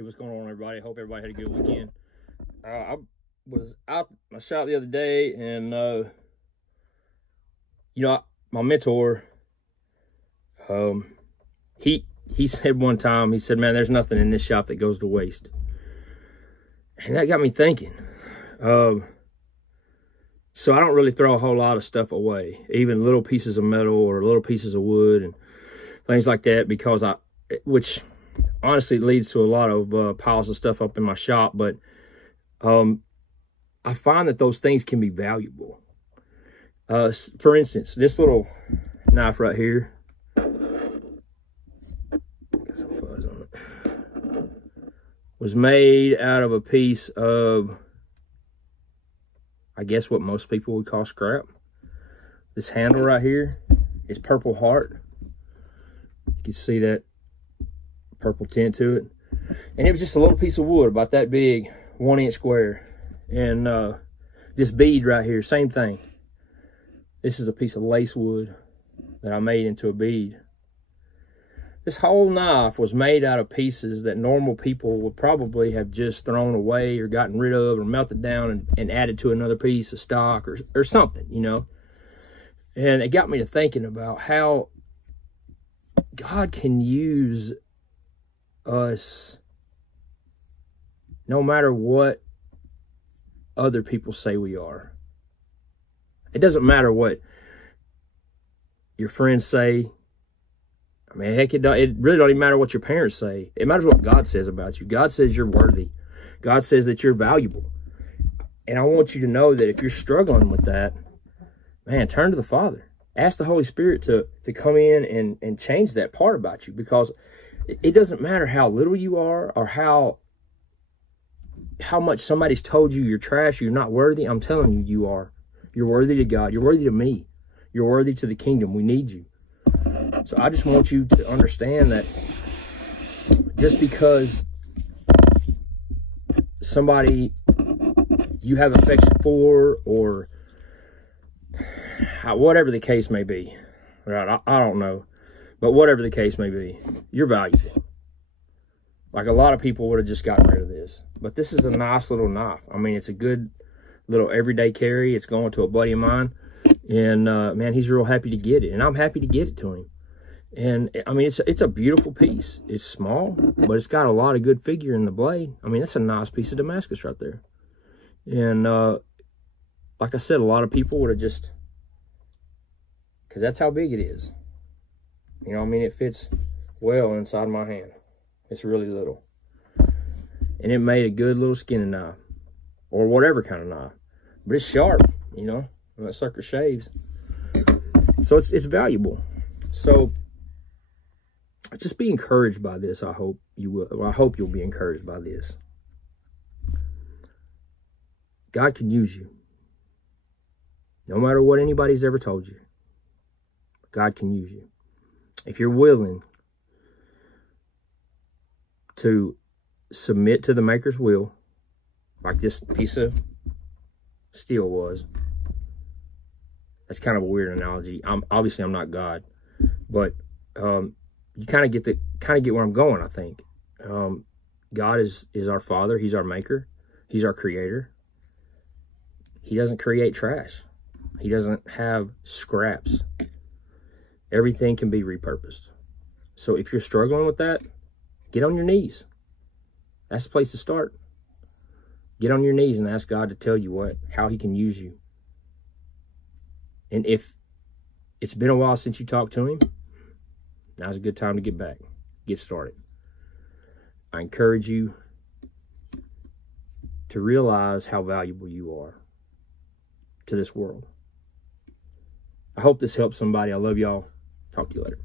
Hey, what's going on, everybody? Hope everybody had a good weekend. I was out my shop the other day, and my mentor, he said one time, he said, "Man, there's nothing in this shop that goes to waste," and that got me thinking. So I don't really throw a whole lot of stuff away, even little pieces of metal or little pieces of wood and things like that, because which honestly leads to a lot of piles of stuff up in my shop. But I find that those things can be valuable. For instance, this little knife right here, got some fuzz on it, was made out of a piece of, I guess, what most people would call scrap. This handle right here is Purple Heart. You can see that purple tint to it. And it was just a little piece of wood about that big, 1 inch square. And this bead right here, same thing. This is a piece of lace wood that I made into a bead. This whole knife was made out of pieces that normal people would probably have just thrown away or gotten rid of or melted down and added to another piece of stock or something, you know. And it got me to thinking about how God can use us no matter what other people say we are. It doesn't matter what your friends say. I mean, heck, it really don't even matter what your parents say. It matters what God says about you. God says you're worthy. God says that you're valuable. And I want you to know that if you're struggling with that, man, turn to the Father. Ask the Holy Spirit to come in and change that part about you, because it doesn't matter how little you are or how much somebody's told you you're trash, you're not worthy. I'm telling you, you are. You're worthy to God. You're worthy to me. You're worthy to the kingdom. We need you. So I just want you to understand that just because somebody you have affection for, or whatever the case may be, right? I don't know. But whatever the case may be, you're valuable. Like, a lot of people would have just gotten rid of this. But this is a nice little knife. I mean, it's a good little everyday carry. It's going to a buddy of mine. And, man, he's real happy to get it. And I'm happy to get it to him. And, I mean, it's a beautiful piece. It's small, but it's got a lot of good figure in the blade. I mean, that's a nice piece of Damascus right there. And, like I said, a lot of people would have just, because that's how big it is. You know, I mean, it fits well inside my hand. It's really little. And it made a good little skinning knife, or whatever kind of knife. But it's sharp, you know, and that sucker shaves. So it's valuable. So just be encouraged by this. I hope you will. Well, I hope you'll be encouraged by this. God can use you. No matter what anybody's ever told you, God can use you. If you're willing to submit to the Maker's will, like this piece of steel was. That's kind of a weird analogy. Obviously I'm not God, but you kind of get where I'm going. I think God is our Father. He's our Maker. He's our Creator. He doesn't create trash. He doesn't have scraps. Everything can be repurposed. So if you're struggling with that, get on your knees. That's the place to start. Get on your knees and ask God to tell you how he can use you. And if it's been a while since you talked to him, now's a good time to get started. I encourage you to realize how valuable you are to this world. I hope this helps somebody. I love y'all. Talk to you later.